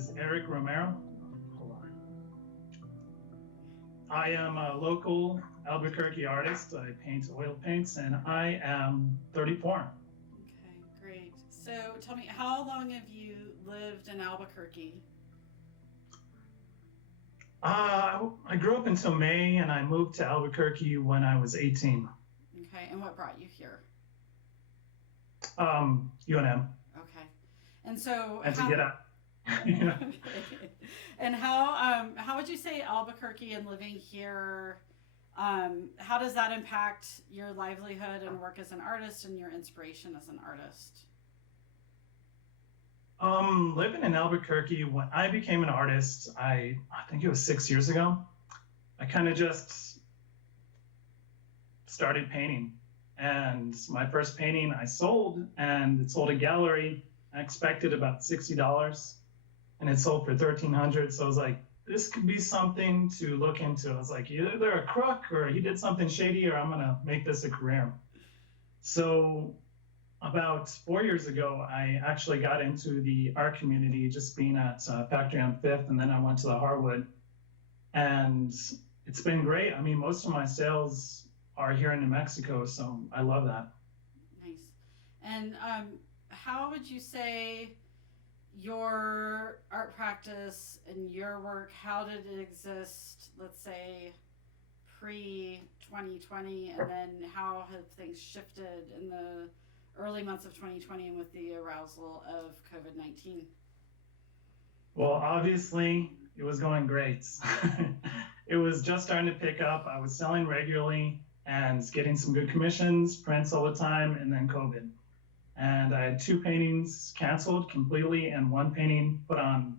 is Eric Romero. Hold on. I am a local Albuquerque artist. I paint oil paints, and I am 34. Okay, great. So tell me, how long have you lived in Albuquerque? I grew up until May, and I moved to Albuquerque when I was 18. Okay, and what brought you here? UNM, Okay, and so and to how? get out. You know. And how would you say Albuquerque and living here? How does that impact your livelihood and work as an artist and your inspiration as an artist? Living in Albuquerque, when I became an artist, I think it was 6 years ago. I kind of just started painting, and my first painting I sold, and it sold a gallery. I expected about $60, and it sold for 1,300. So I was like, this could be something to look into. I was like, either they're a crook or he did something shady, or I'm gonna make this a career. So about 4 years ago, I actually got into the art community, just being at Factory on Fifth, and then I went to the Harwood, and it's been great. I mean, most of my sales are here in New Mexico, so I love that. Nice. And how would you say your art practice and your work, how did it exist, let's say, pre 2020, and then how have things shifted in the early months of 2020 and with the arousal of COVID-19? Well, obviously, it was going great. It was just starting to pick up. I was selling regularly and getting some good commissions, prints all the time, and then COVID. And I had two paintings canceled completely and one painting put on,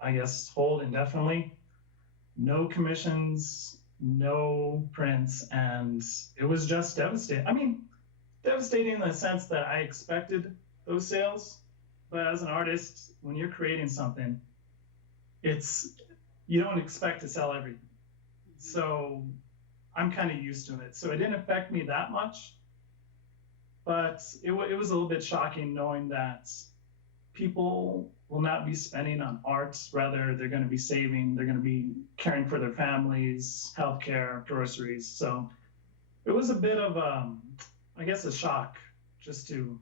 I guess, hold indefinitely. No commissions, no prints, and it was just devastating. I mean, devastating in the sense that I expected those sales, but as an artist, when you're creating something, it's you don't expect to sell everything. So I'm kind of used to it. So it didn't affect me that much, but it was a little bit shocking knowing that people will not be spending on arts. Rather, they're going to be saving, they're going to be caring for their families, healthcare, groceries. So it was a bit of, I guess, a shock just to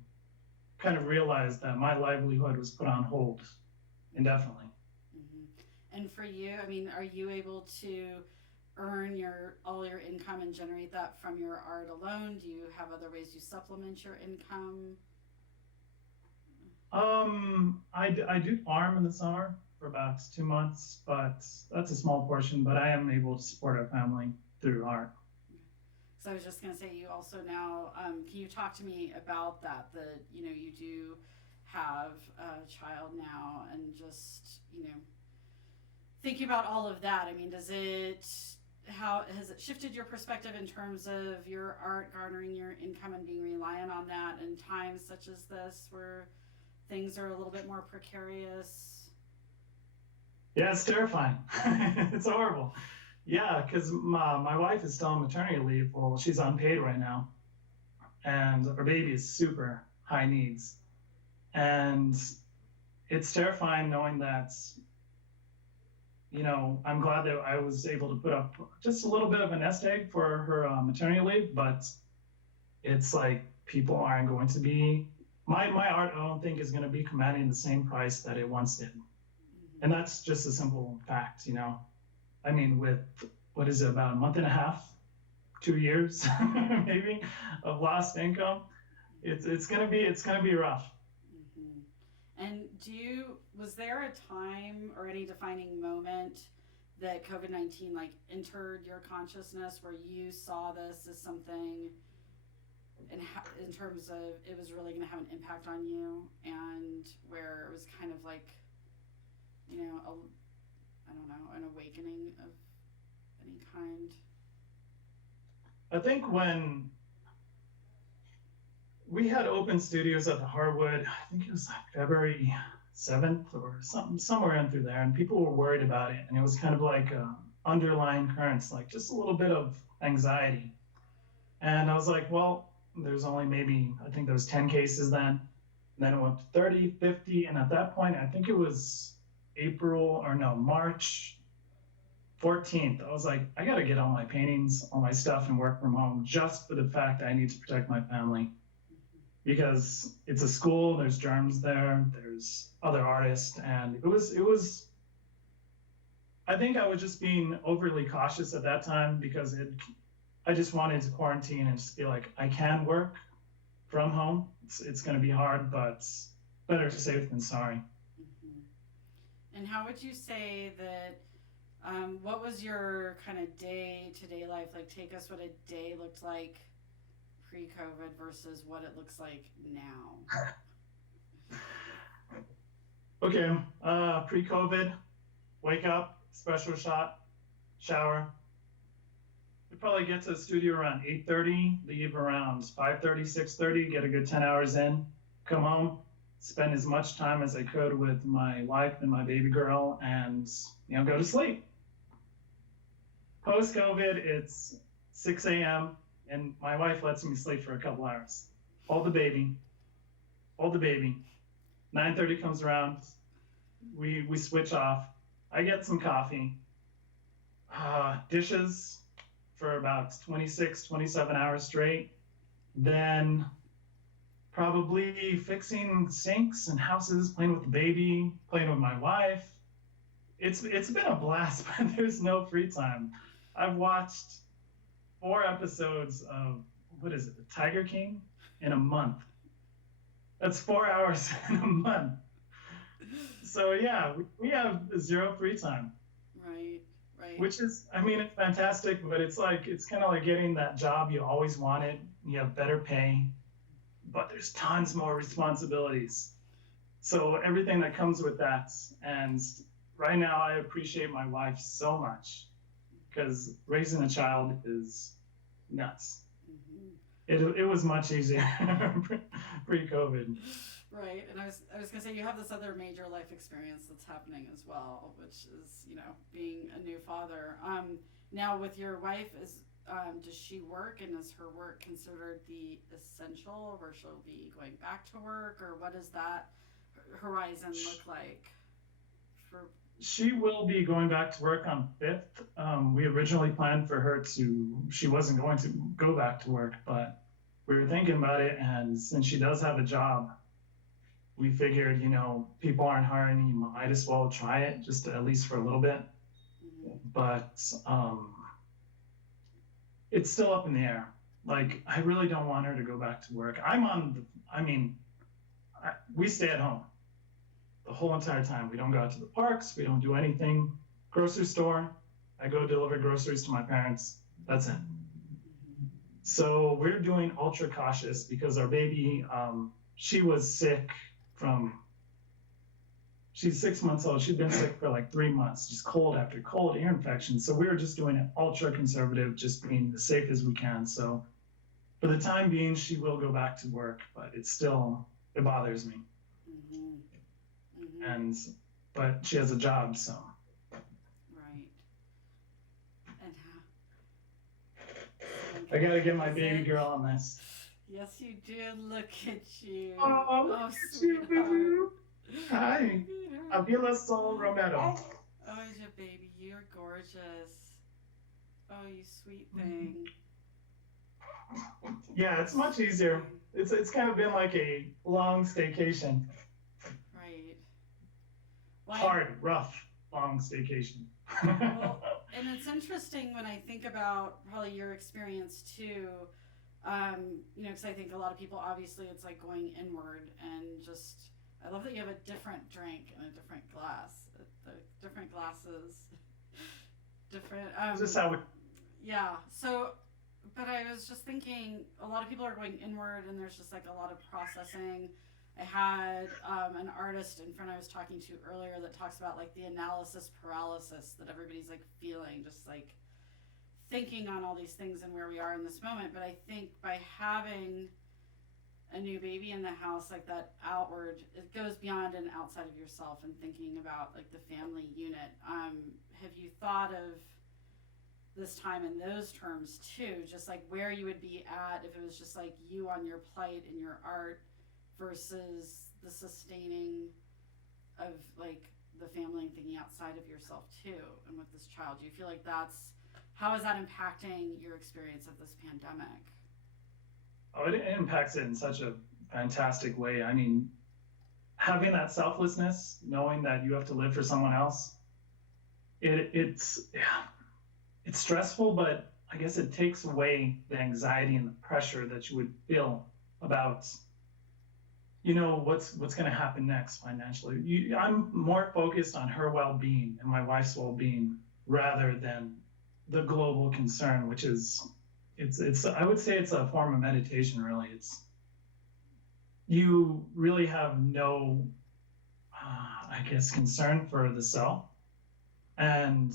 kind of realize that my livelihood was put on hold indefinitely. Mm-hmm. And for you, I mean, are you able to earn your all your income and generate that from your art alone? Do you have other ways you supplement your income? I do farm in the summer for about 2 months, but that's a small portion. But I am able to support our family through art. So I was just gonna say, you also now, can you talk to me about that? That you do have a child now, and just thinking about all of that. I mean, how has it shifted your perspective in terms of your art garnering your income and being reliant on that in times such as this, where things are a little bit more precarious? Yeah, it's terrifying. It's horrible. Yeah, because my wife is still on maternity leave. Well, she's unpaid right now, and our baby is super high needs, and it's terrifying knowing that I'm glad that I was able to put up just a little bit of a nest egg for her maternity leave, but it's like people aren't going to be, my art, I don't think is going to be commanding the same price that it once did. And that's just a simple fact. I mean, with, what is it, about a month and a half, 2 years, maybe, of lost income, it's gonna be rough. Mm-hmm. And was there a time or any defining moment that COVID-19 like entered your consciousness where you saw this as something in terms of it was really going to have an impact on you, and where it was kind of like, I don't know, an awakening of any kind? I think when we had open studios at the Harwood, I think it was like February 7th or something, somewhere in through there, and people were worried about it, and it was kind of like underlying currents, like just a little bit of anxiety. And I was like, well, there's only maybe, I think there was 10 cases then, and then it went to 30, 50, and at that point, I think it was March 14th. I was like, I got to get all my paintings, all my stuff, and work from home just for the fact that I need to protect my family because it's a school. There's germs there. There's other artists, and it was. I think I was just being overly cautious at that time because I just wanted to quarantine and just be like, I can work from home. It's going to be hard, but better safe than sorry. And how would you say that? What was your kind of day to day life like? Take us what a day looked like pre-COVID versus what it looks like now. Okay, pre-COVID, wake up, special shot, shower. We probably get to the studio around 8:30, leave around 5:30, 6:30, get a good 10 hours in, come home, spend as much time as I could with my wife and my baby girl, and go to sleep. Post COVID, it's 6 a.m. and my wife lets me sleep for a couple hours. Hold the baby, hold the baby. 9:30 comes around, we switch off. I get some coffee, dishes for about 26, 27 hours straight. Then probably fixing sinks and houses, playing with the baby, playing with my wife. It's been a blast, but there's no free time. I've watched 4 episodes of what is it, The Tiger King in a month. That's 4 hours in a month. So yeah, we have zero free time. Right, right. Which is, I mean, it's fantastic, but it's kind of like getting that job you always wanted. You have better pay, but there's tons more responsibilities. So everything that comes with that. And right now, I appreciate my wife so much because raising a child is nuts. It was much easier pre-COVID. Right, and I was gonna say you have this other major life experience that's happening as well, which is being a new father. Now with your wife, does she work, and is her work considered the essential, or she'll be going back to work, or what does that horizon look like? For She will be going back to work on 5th. We originally planned for her she wasn't going to go back to work, but we were thinking about it, and since she does have a job, we figured, people aren't hiring, you might as well try it just at least for a little bit. But it's still up in the air. Like, I really don't want her to go back to work. We stay at home the whole entire time. We don't go out to the parks. We don't do anything. Grocery store, I go deliver groceries to my parents. That's it. So we're doing ultra cautious because our baby, she was sick she's 6 months old. She'd been sick for like 3 months, just cold after cold, ear infection. So we were just doing it ultra conservative, just being as safe as we can. So for the time being, she will go back to work, but it bothers me. But she has a job, so. Right. And I gotta get my baby girl on this. Yes, you did. Look at you. Oh, look at you, baby. Hi. Avila Sol Romero. Oh, your baby, you're gorgeous. Oh, you sweet thing. Yeah, it's much easier. It's kind of been like a long staycation. Right. Hard, rough, long staycation. Well, and it's interesting when I think about probably your experience too. Because I think a lot of people, obviously, it's like going inward, and just I love that you have a different drink and a different glass, the different glasses, different. Just how Yeah. So, but I was just thinking, a lot of people are going inward, and there's just like a lot of processing. I had an artist in front I was talking to earlier that talks about like the analysis paralysis that everybody's like feeling, just like thinking on all these things and where we are in this moment. But I think by having a new baby in the house, like that outward, it goes beyond and outside of yourself, and thinking about like the family unit. Have you thought of this time in those terms too, just like where you would be at if it was just like you on your plight and your art versus the sustaining of like the family and thinking outside of yourself too, and with this child. Do you feel like how is that impacting your experience of this pandemic? Oh, it impacts it in such a fantastic way. I mean, having that selflessness, knowing that you have to live for someone else, it's stressful, but I guess it takes away the anxiety and the pressure that you would feel about, what's going to happen next financially. I'm more focused on her well-being and my wife's well-being rather than the global concern, which is it's I would say it's a form of meditation. Really, it's you really have no I guess concern for the self, and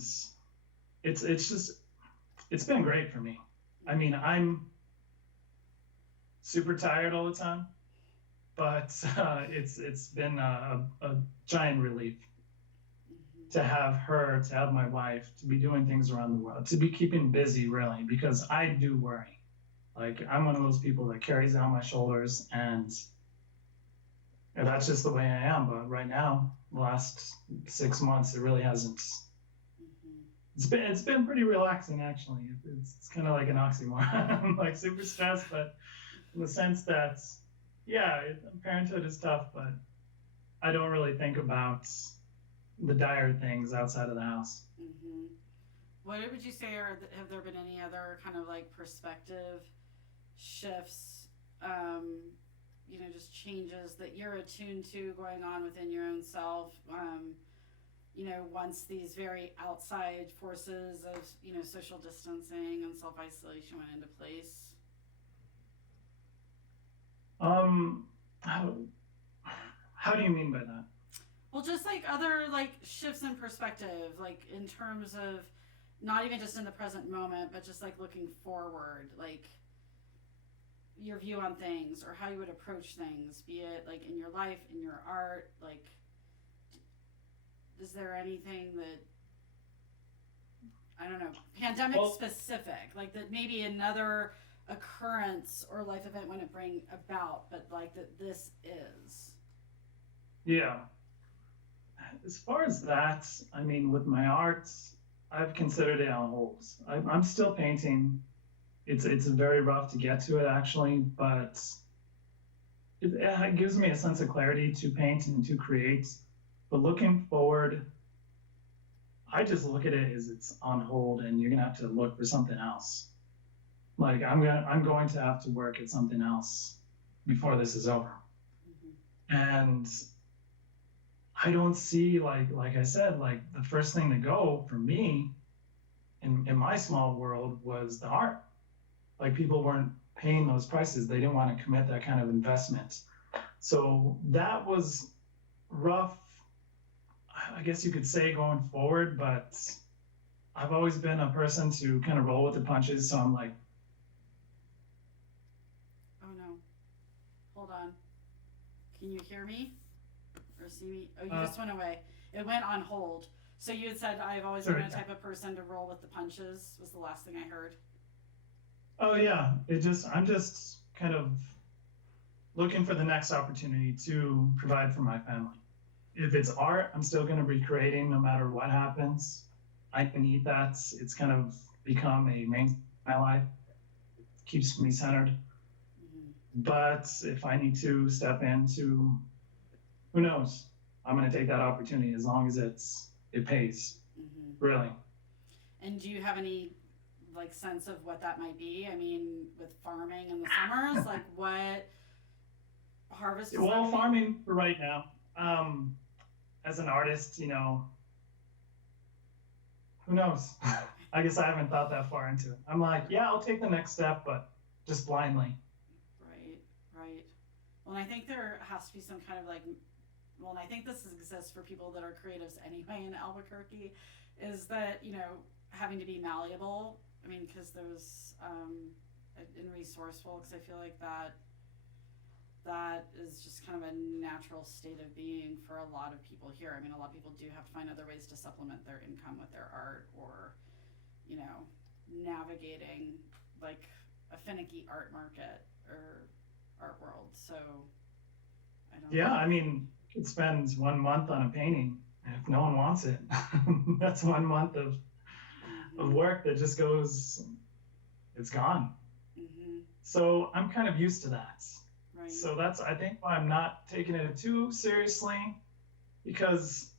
it's been great for me. I mean, I'm super tired all the time, but it's been a giant relief to have her, to have my wife, to be doing things around the world, to be keeping busy, really, because I do worry. Like, I'm one of those people that carries it on my shoulders, and that's just the way I am. But right now, the last 6 months, it really hasn't. It's been pretty relaxing, actually. It's kind of like an oxymoron. I'm like super stressed, but in the sense that, yeah, parenthood is tough, but I don't really think about the dire things outside of the house. Mm-hmm. What would you say, have there been any other kind of like perspective shifts, just changes that you're attuned to going on within your own self, once these very outside forces of, social distancing and self-isolation went into place? How do you mean by that? Well, just like other like shifts in perspective, like in terms of not even just in the present moment, but just like looking forward, like your view on things or how you would approach things, be it like in your life, in your art, like is there anything that, I don't know, pandemic specific, like that maybe another occurrence or life event wouldn't bring about, but like that this is? Yeah. As far as that, I mean, with my art, I've considered it on hold. I'm still painting. It's very rough to get to it, actually, but it gives me a sense of clarity to paint and to create. But looking forward, I just look at it as it's on hold, and you're gonna have to look for something else. Like I'm going to have to work at something else before this is over. Mm-hmm. And I don't see, like I said, like the first thing to go for me in my small world was the art. Like people weren't paying those prices. They didn't want to commit that kind of investment. So that was rough, I guess you could say, going forward, but I've always been a person to kind of roll with the punches. So I'm like, oh no, hold on. Can you hear me or see me? Oh, you just went away. It went on hold. So you had said I've always been a type of person to roll with the punches was the last thing I heard. Oh yeah, I'm just kind of looking for the next opportunity to provide for my family. If it's art, I'm still going to be creating no matter what happens. I need that. It's kind of become a main of my life. It keeps me centered. Mm-hmm. But if I need to step into, who knows? I'm going to take that opportunity as long as it pays. Mm-hmm. Really. And do you have any like sense of what that might be? I mean, with farming in the summers, like what harvest? Well, farming for right now. As an artist, who knows? I guess I haven't thought that far into it. I'm like, yeah, I'll take the next step, but just blindly. Right. Well, and I think there has to be some kind of like, well, and I think this exists for people that are creatives anyway in Albuquerque, is that, having to be malleable. I mean, because there's, and resourceful, because I feel like that is just kind of a natural state of being for a lot of people here. I mean, a lot of people do have to find other ways to supplement their income with their art or, navigating like a finicky art market or art world. So I don't know. I mean, it spends 1 month on a painting if no one wants it, that's 1 month of work that just goes, it's gone. So I'm kind of used to that. Right. So that's, I think, why I'm not taking it too seriously, because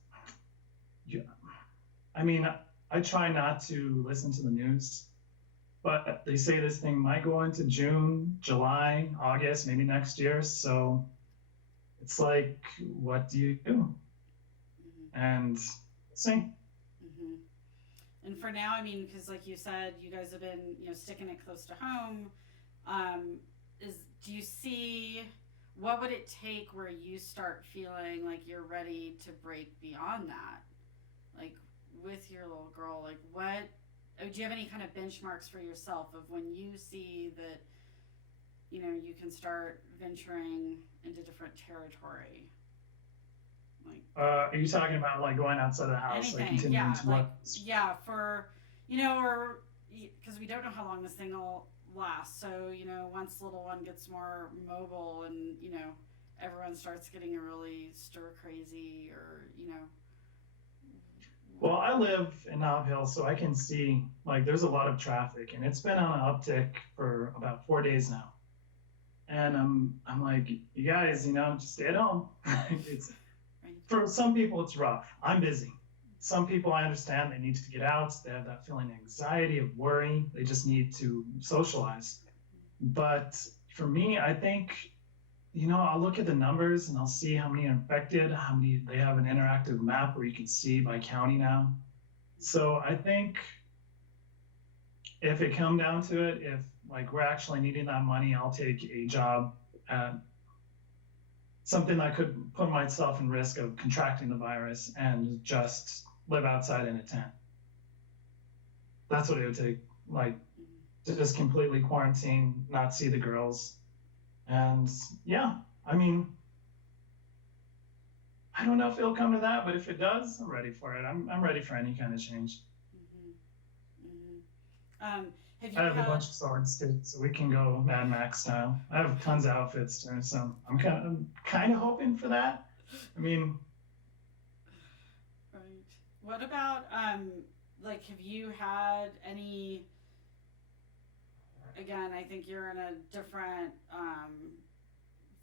I mean, I try not to listen to the news, but they say this thing might go into June, July, August, maybe next year. So it's like, what do you do? And see. And for now, I mean, because like you said, you guys have been, sticking it close to home. Do you see, what would it take where you start feeling like you're ready to break beyond that? Like with your little girl, like what, do you have any kind of benchmarks for yourself of when you see that, you can start venturing into different territory? Like, are you talking about like going outside the house, anything, like continuing yeah, to like, work? for, or, because we don't know how long this thing will last. So, once the little one gets more mobile and, everyone starts getting really stir crazy or, Well, I live in Nob Hill, so I can see like there's a lot of traffic, and it's been on an uptick for about 4 days now. And I'm like, you guys, just stay at home. It's right. For some people it's rough. I'm busy. Some people, I understand, they need to get out. They have that feeling of anxiety, of worry. They just need to socialize. But for me, I think, I'll look at the numbers and I'll see how many are infected, how many, they have an interactive map where you can see by county now. So I think if it come down to it, if like we're actually needing that money, I'll take a job at something that could put myself in risk of contracting the virus and just live outside in a tent. That's what it would take, like to just completely quarantine, not see the girls. And yeah, I mean, I don't know if it'll come to that, but if it does, I'm ready for it. I'm ready for any kind of change. I have a bunch of swords too, so we can go Mad Max style. I have tons of outfits too, so I'm kind of hoping for that. I mean, right. What about like, have you had any? Again, I think you're in a different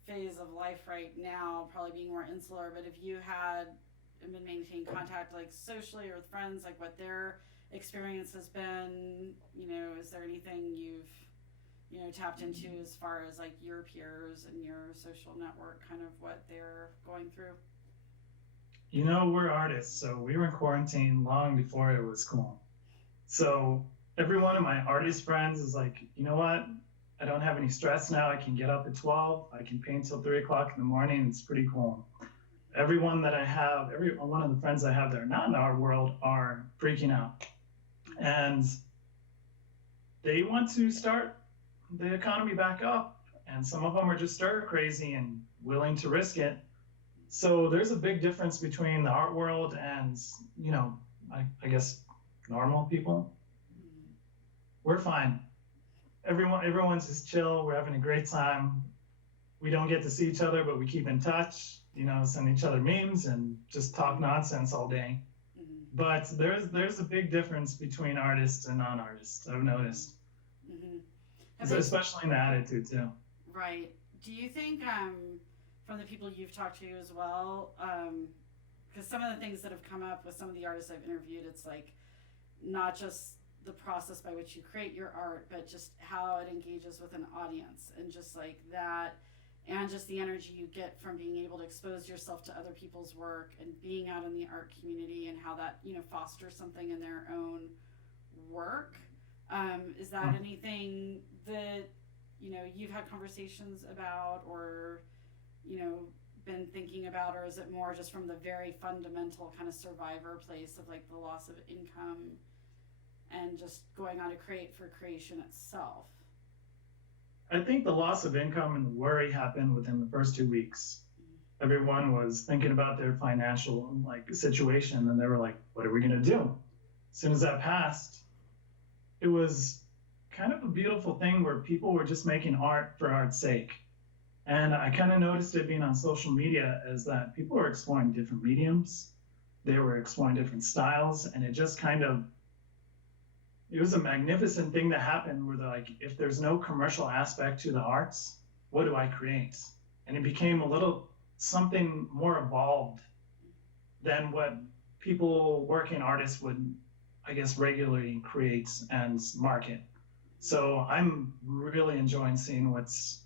phase of life right now, probably being more insular. But if you had been maintaining contact, like socially or with friends, like what their experience has been, is there anything you've tapped into as far as like your peers and your social network, kind of what they're going through? We're artists, so we were in quarantine long before it was cool. So every one of my artist friends is like, you know what? I don't have any stress now. I can get up at 12. I can paint till 3 o'clock in the morning. It's pretty cool. Everyone that I have, every one of the friends I have that are not in our world are freaking out. And they want to start the economy back up. And some of them are just stir crazy and willing to risk it. So there's a big difference between the art world and, I guess normal people. We're fine. Everyone's just chill. We're having a great time. We don't get to see each other, but we keep in touch, send each other memes and just talk nonsense all day. But there's a big difference between artists and non-artists, I've noticed. Especially in the attitude too. Right. Do you think from the people you've talked to as well, because some of the things that have come up with some of the artists I've interviewed, it's like not just the process by which you create your art, but just how it engages with an audience, and just like that, and just the energy you get from being able to expose yourself to other people's work and being out in the art community, and how that fosters something in their own work. Is that anything that you've had conversations about, or been thinking about, or is it more just from the very fundamental kind of survivor place of like the loss of income and just going on to create for creation itself? I think the loss of income and the worry happened within the first 2 weeks. Everyone was thinking about their financial situation, and they were like, what are we going to do? As soon as that passed, it was kind of a beautiful thing where people were just making art for art's sake. And I kind of noticed it being on social media as that people were exploring different mediums. they were exploring different styles, and it just kind of, it was a magnificent thing that happened where they're like, if there's no commercial aspect to the arts, what do I create? And it became a little something more evolved than what people, working artists, would, I guess, regularly create and market. So I'm really enjoying seeing what's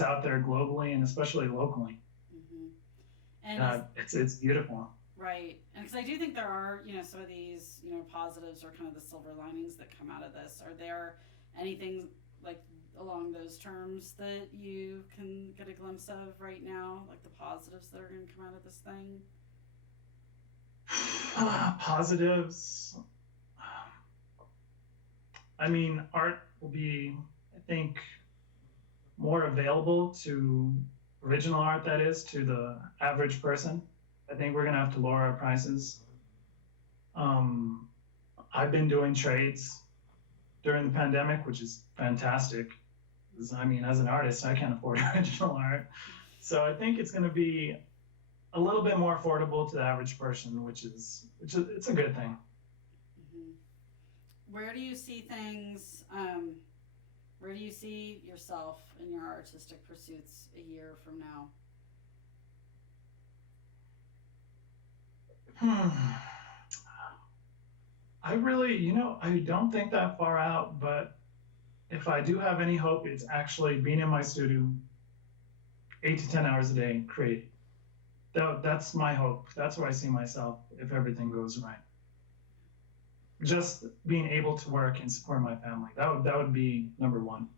out there globally and especially locally. Mm-hmm. And It's beautiful. right, and because I do think there are, some of these, positives or kind of the silver linings that come out of this. Are there anything like along those terms that you can get a glimpse of right now, like the positives that are going to come out of this thing? Positives. I mean, art will be, I think, more available to original art, that is, to the average person. I think we're gonna have to lower our prices. I've been doing trades during the pandemic, which is fantastic. I mean, as an artist, I can't afford original art. So I think it's gonna be a little bit more affordable to the average person, which is it's a good thing. Mm-hmm. Where do you see things? Where do you see yourself in your artistic pursuits a year from now? I really, I don't think that far out, but if I do have any hope, it's actually being in my studio 8 to 10 hours a day creating. That's my hope. That's where I see myself if everything goes right. Just being able to work and support my family. That would be number one.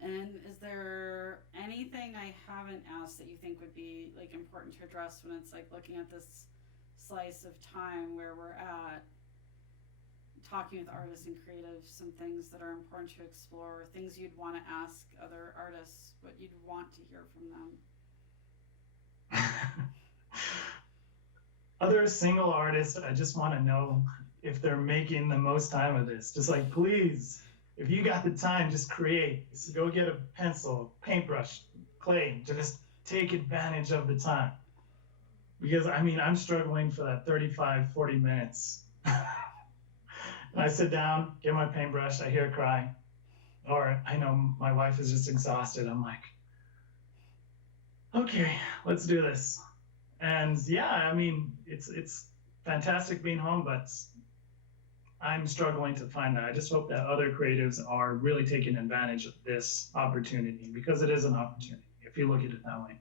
Mm-hmm. And is there anything I haven't asked that you think would be like important to address when it's like looking at this slice of time where we're at, talking with artists and creatives, some things that are important to explore, things you'd want to ask other artists, what you'd want to hear from them? Other single artists, I just want to know if they're making the most time of this. Just like, please, if you got the time, just create. Just go get a pencil, paintbrush, clay. Just take advantage of the time. Because I mean, I'm struggling for that 35, 40 minutes. And I sit down, get my paintbrush, I hear her cry. Or I know my wife is just exhausted. I'm like, okay, let's do this. And yeah, I mean, it's fantastic being home, but I'm struggling to find that. I just hope that other creatives are really taking advantage of this opportunity, because it is an opportunity if you look at it that way.